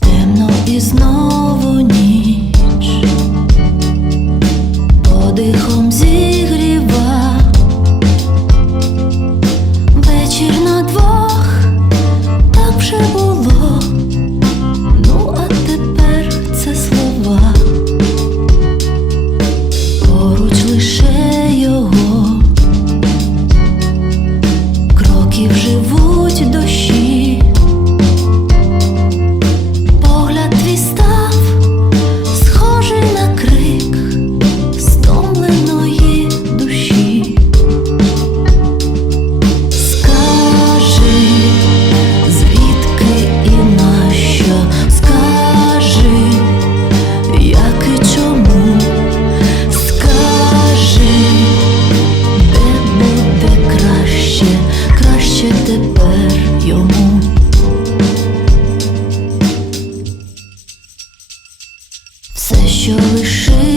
Темно і знову ніч подихом зі. 就是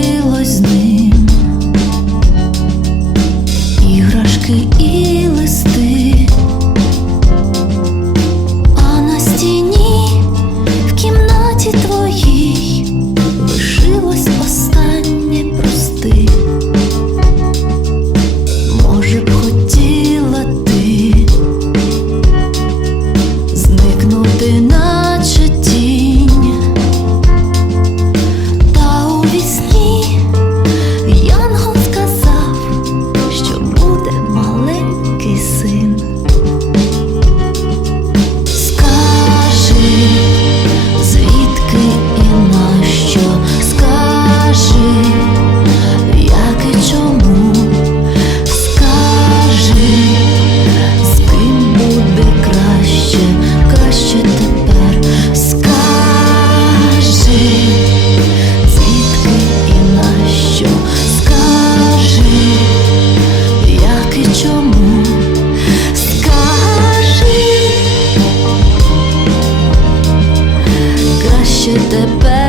should the best.